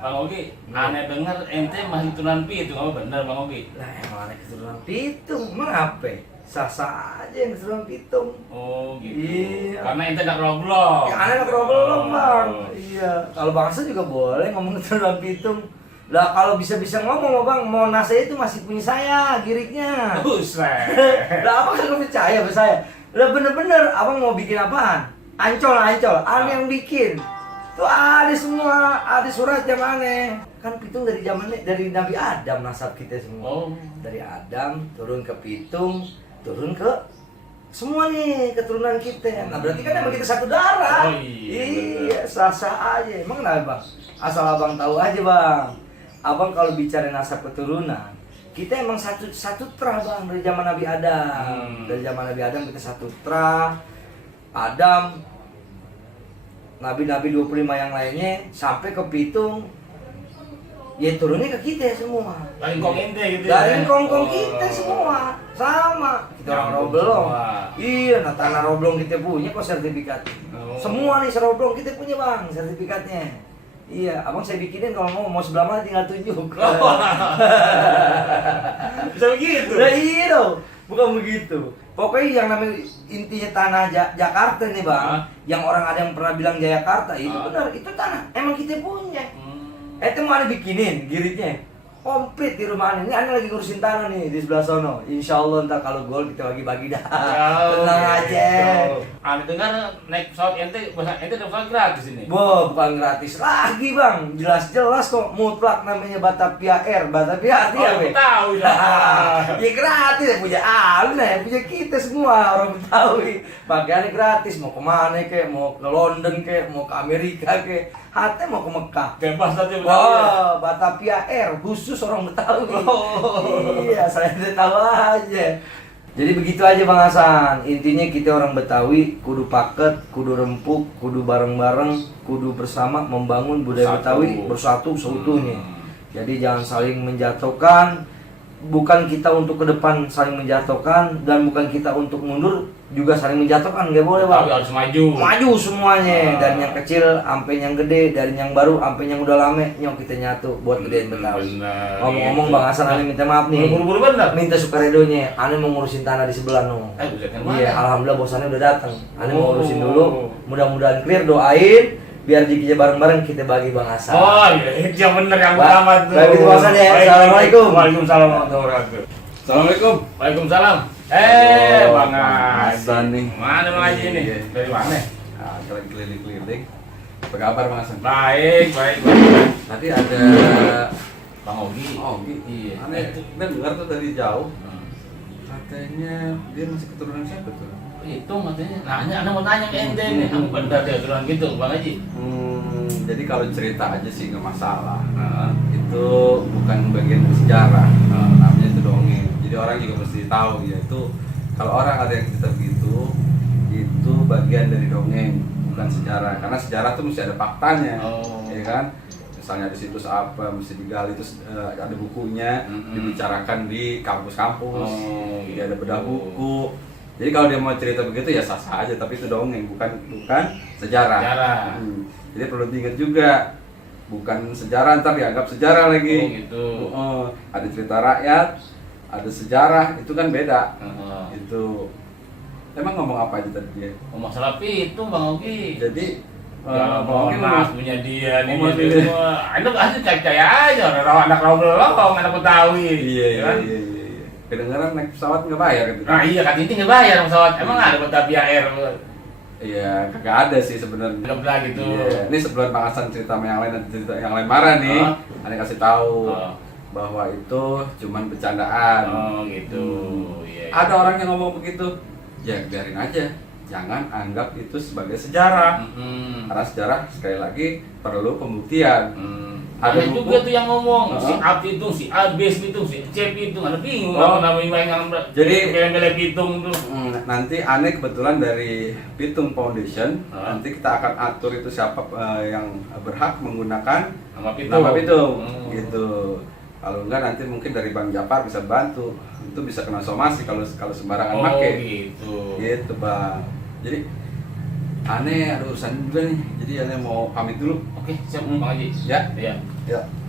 Bang Ogi, aneh denger ente masih keturunan Pitung, apa bener Bang Ogi? Lah emang aneh keturunan Pitung, emang apa? Sah-sah aja yang keturunan Pitung. Oh gitu. Iya. Karena ente anak roblong. Ya aneh nggak belum bang. Iya. Kalau bangsa juga boleh ngomong keturunan Pitung. Lah kalau bisa-bisa ngomong bang, Monas itu masih punya saya, giriknya. Buset. Lah apa kan percaya sama saya? Lah bener-bener, abang mau bikin apaan? Ancol, aneh yang bikin. Tuh ada semua, ada surat yang aneh. Kan Pitung dari zamannya dari Nabi Adam nasab kita semua. Oh. Dari Adam turun ke Pitung, turun ke semua nih keturunan kita. Nah berarti kan emang kita satu darah. Oh iya, Iya, sah-sah aja. Emang kenapa bang? Asal abang tahu aja bang. Abang kalau bicara nasab keturunan, kita emang satu tra bang dari zaman Nabi Adam. Dari zaman Nabi Adam kita satu tra. Adam, nabi-nabi 25 yang lainnya sampai ke Pitung. Ya turunnya ke kita semua. Dari kong ente gitu Dari ya? kongkong kita semua sama. Kita orang roblong. Iya, nah tanah roblong kita punya kok sertifikat. Oh. Semua nih seroblong kita punya bang sertifikatnya. Iya, abang saya bikinin kalau mau sebelah mana tinggal tunjuk. Bisa begitu? Nah iya dong, bukan begitu. Pokoknya yang namanya intinya tanah Jakarta nih bang, yang orang ada yang pernah bilang Jayakarta itu benar, itu tanah emang kita punya. Itu mau ada bikinin giritnya komplit di rumah ini aneh lagi ngurusin tanah nih di sebelah sono. Insya Allah ntar kalau gol kita bagi-bagi dah. Tenang aja. Aneh dengar naik pesawat ente naik pesawat gratis ini. Bukan gratis lagi bang, jelas-jelas kok mutlak namanya Batavia Air. Batavia artinya apa? Tahu ya. Ya gratis ya punya Alun ya, punya kita semua orang Betawi. Pakaiannya gratis, mau kemana kek, mau ke London kek, mau ke Amerika kek, hati mau ke Mekah. Bebas aja Wah, Batavia Air khusus orang Betawi. Iya, saya udah tahu aja. Jadi begitu aja Bang Hasan. Intinya kita orang Betawi kudu paket, kudu rempuk, kudu bareng-bareng, kudu bersama membangun budaya Betawi bersatu seutuhnya. Jadi jangan saling menjatuhkan. Bukan kita untuk ke depan saling menjatuhkan dan bukan kita untuk mundur juga saling menjatuhkan, nggak boleh bang. Tapi harus maju. Maju semuanya, dari yang kecil sampai yang gede, dari yang baru sampai yang udah lama, nyok kita nyatu buat gedein Betawi. Ngomong-ngomong Bang Hasan, Ane minta maaf nih. Buru-buru bener. Minta sukaredonya, Ane mau ngurusin tanah di sebelah no. Iya, alhamdulillah bosannya udah datang. Ane mau ngurusin dulu, mudah-mudahan clear, doain biar jikinya bareng-bareng kita bagi Bang Hasan. Oh iya, yang bener yang utama tuh. Baik itu Bang Hasan ya. Assalamualaikum. Waalaikumsalam warahmatullahi wabarakatuh. Assalamualaikum. Waalaikumsalam. Halo, Bang Bang Haji. Hasan nih. Mana Bang Haji ini? Iya. Dari mana? Nah, lagi keliling-keliling. Apa kabar Bang Hasan? Baik. Tadi ada Bang Ogi. Iya. Aneh dengar tuh dari jauh. Katanya dia masih keturunan siapa tuh? Itu matanya. Nanya, mau tanya ke ente nih. Aku bener dia aturan gitu, Bang Haji. Jadi kalau cerita aja sih nggak masalah. Itu bukan bagian dari sejarah. Namanya itu dongeng. Jadi orang juga mesti tahu ya itu kalau orang ada yang cerita begitu itu bagian dari dongeng bukan sejarah. Karena sejarah tuh mesti ada faktanya, ya kan? Misalnya di situs apa mesti digali terus ada bukunya dibicarakan di kampus-kampus. Jadi ada bedah buku. Jadi kalau dia mau cerita begitu ya sah-sah aja, tapi itu dongeng bukan sejarah. Jadi perlu diingat juga, bukan sejarah ntar dianggap sejarah lagi. Ada cerita rakyat, ada sejarah, itu kan beda. Itu emang ngomong apa aja tadi dia? Masalah itu Bang Ogi. Jadi Monas punya dia nih gitu. Anak aja cek-cek aja, anak roblong, anak Betawi. Iya. Kedengaran naik pesawat nggak bayar gitu. Nah iya kan ini nggak bayar pesawat. Emang ada Batavia Air? Iya, kagak ada sih sebenarnya. Nggak gitu. Iya. Ini sebelum Bang Hasan cerita sama yang lain dan cerita yang lain marah nih, Ane kasih tahu bahwa itu cuman bercandaan. Gitu. Iya. Ada orang yang ngomong begitu, ya biarin aja. Jangan anggap itu sebagai sejarah. Karena sejarah sekali lagi perlu pembuktian. Ada juga tuh yang ngomong si A itu, si A B itu, si C itu, ada bingung namanya yang jadi bela Pitung tuh. Nanti Ane kebetulan dari Pitung Foundation, nanti kita akan atur itu siapa yang berhak menggunakan nama Pitung, gitu. Kalau enggak nanti mungkin dari Bang Japar bisa bantu, itu bisa kena somasi kalau sembarangan make. Gitu Bang. Jadi Ane ada urusan juga nih, jadi Ane mau pamit dulu. Oke, siap Bang Haji. Ya. Iya. Ya.